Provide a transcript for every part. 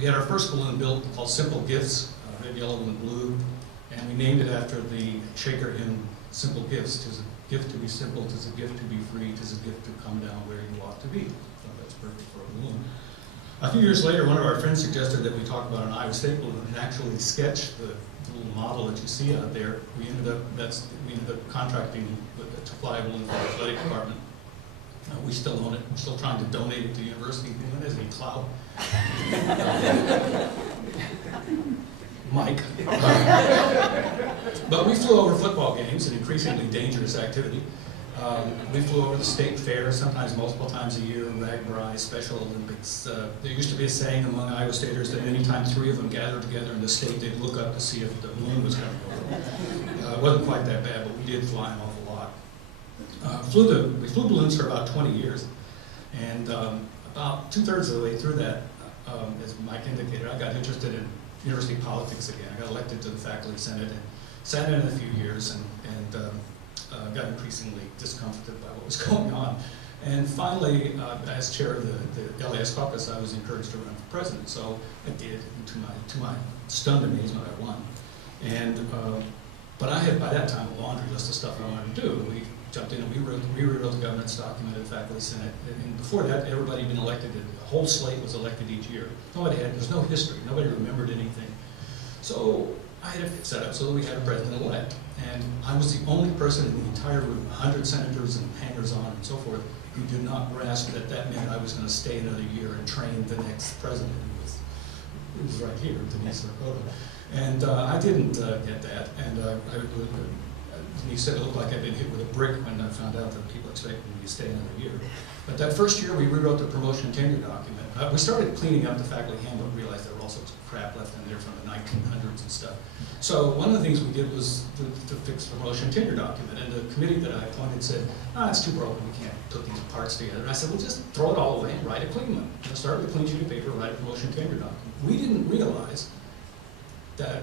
We had our first balloon built called Simple Gifts, red, yellow, and blue, and we named it after the Shaker hymn, Simple Gifts. 'Tis a gift to be simple, 'tis a gift to be free, 'tis a gift to come down where you ought to be. So that's perfect for a balloon. A few years later, one of our friends suggested that we talk about an Iowa State balloon and actually sketch the little model that you see out there. We ended up contracting to fly a balloon for the athletic department. We still own it. We're still trying to donate it to the university. Anyone has any clout? Mike. But we flew over football games, an increasingly dangerous activity. We flew over the state fair, sometimes multiple times a year, RAGBRAI, Special Olympics. There used to be a saying among Iowa Staters that anytime 3 of them gathered together in the state, they'd look up to see if the balloon was coming over. It wasn't quite that bad, but we did fly an awful lot. We flew balloons for about 20 years, and about 2/3 of the way through that, as Mike indicated, I got interested in university politics again. I got elected to the faculty senate and sat in it a few years and got increasingly discomforted by what was going on. And finally, as chair of the LAS caucus, I was encouraged to run for president. So I did, and to my stunned amazement, I won. And but I had, by that time, a laundry list of stuff I wanted to do. We jumped in and we rewrote the governance document at the faculty senate. And before that, everybody had been elected. The whole slate was elected each year. There's no history. Nobody remembered anything. So I had it set up so that we had a president-elect. And I was the only person in the entire room, 100 senators and hangers-on and so forth, who did not grasp that that meant I was going to stay another year and train the next president. It was right here, Denise Sarkozy. And I didn't get that. And he said it looked like I'd been hit with a brick when I found out that people expected me to stay another year. But that first year, we rewrote the promotion and tenure document. We started cleaning up the faculty handbook, realized there were all sorts of crap left in there from the 1900s and stuff. So one of the things we did was to fix the promotion and tenure document. And the committee that I appointed said, it's too broken, we can't put these parts together. And I said, well, just throw it all away and write a clean one. Start with a clean sheet of paper, write a promotion and tenure document. We didn't realize that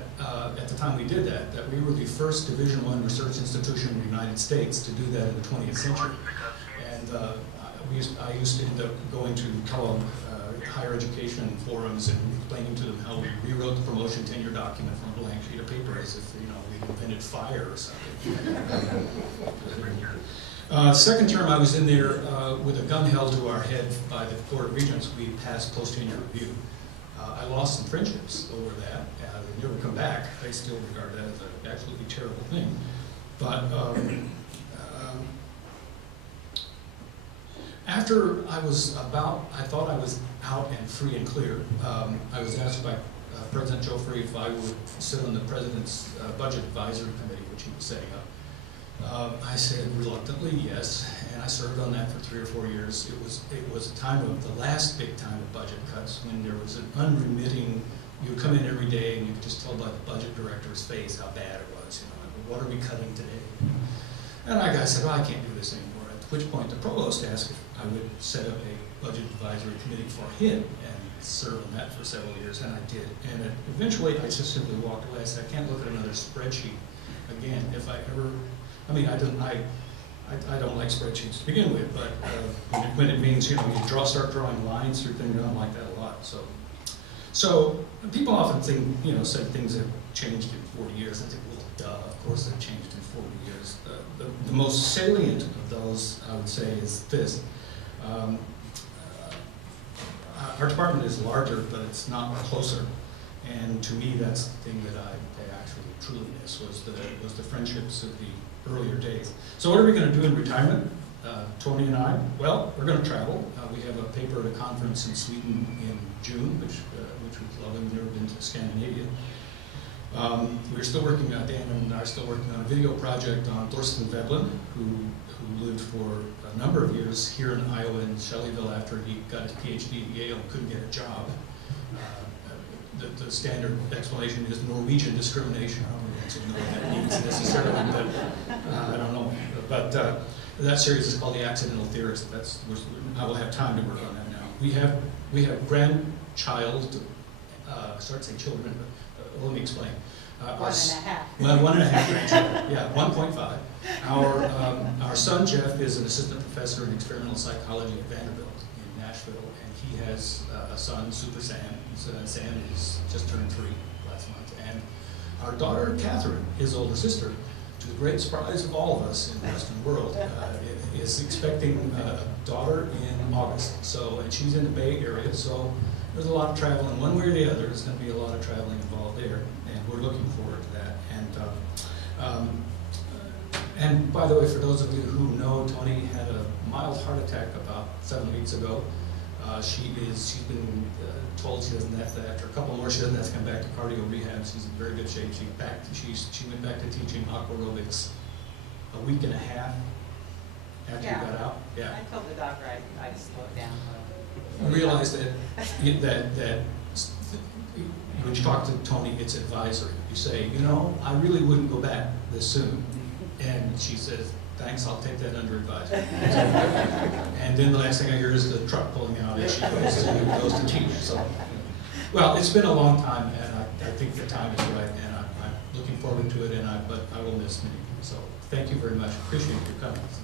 at the time we did that we were the first Division I research institution in the United States to do that in the 20th century. And I used to end up going to higher education forums and explaining to them how we rewrote the promotion tenure document from a blank sheet of paper as if, we invented fire or something. Second term I was in there with a gun held to our head by the Court of Regents. We passed post-tenure review. I lost some friendships over that. They never come back. I still regard that as an absolutely terrible thing. But after I thought I was out and free and clear, I was asked by President Joffrey if I would sit on the President's Budget Advisory Committee, which he was setting up. I said reluctantly yes, and I served on that for 3 or 4 years. It was the last big time of budget cuts, when there was an unremitting. You would come in every day and you could just tell by the budget director's face how bad it was. What are we cutting today? And I said, I can't do this anymore. At which point the provost asked if I would set up a budget advisory committee for him and serve on that for several years, and I did. And eventually I just simply walked away. I said, I can't look at another spreadsheet again. If I ever, I don't like spreadsheets to begin with, but when it means, you start drawing lines through things, I don't like that a lot. So people often think, say things have changed in 40 years. I think, well, duh, of course they've changed in 40 years. The most salient of those, I would say, is this. Our department is larger, but it's not closer. And to me, that's the thing that I actually truly miss, was the friendships of the earlier days. So what are we going to do in retirement? Tony and I, well, we're going to travel. We have a paper at a conference in Sweden in June, which was lovely. We've never been to Scandinavia. We're still working on, Dan and I are still working on a video project on Thorsten Veblen, who lived for a number of years here in Iowa in Shelbyville after he got his PhD at Yale and couldn't get a job. The standard explanation is Norwegian discrimination. I don't know what that means necessarily, but I don't know. But that series is called The Accidental Theorist. I will have time to work on that now. We have grandchild, I started saying children, but let me explain. 1.5. Well, 1.5 grandchildren. Yeah, 1.5. Our son Jeff is an assistant professor in experimental psychology at Vanderbilt in Nashville, and he has a son, Super Sam. Sam is just turned 3 last month. And our daughter, Catherine, his older sister, to the great surprise of all of us in the Western world, is expecting a daughter in August. So, and she's in the Bay Area, so there's a lot of traveling. One way or the other, there's going to be a lot of traveling involved there, and we're looking forward to that. And by the way, for those of you who know, Tony had a mild heart attack about 7 weeks ago. She's been told she doesn't have to, after a couple more, she doesn't have to come back to cardio rehab. She's in very good shape. She went back to teaching aqua aerobics a week and a half after you got out. Yeah. I told the doctor I'd slow it down. I realized that when you talk to Tony, it's advisory. You say, you know, I really wouldn't go back this soon. And she says, thanks, I'll take that under advisement. And then the last thing I hear is the truck pulling out as she goes to teach. So, well, it's been a long time, and I think the time is right, and I'm looking forward to it, but I will miss many. So thank you very much. Appreciate your comments.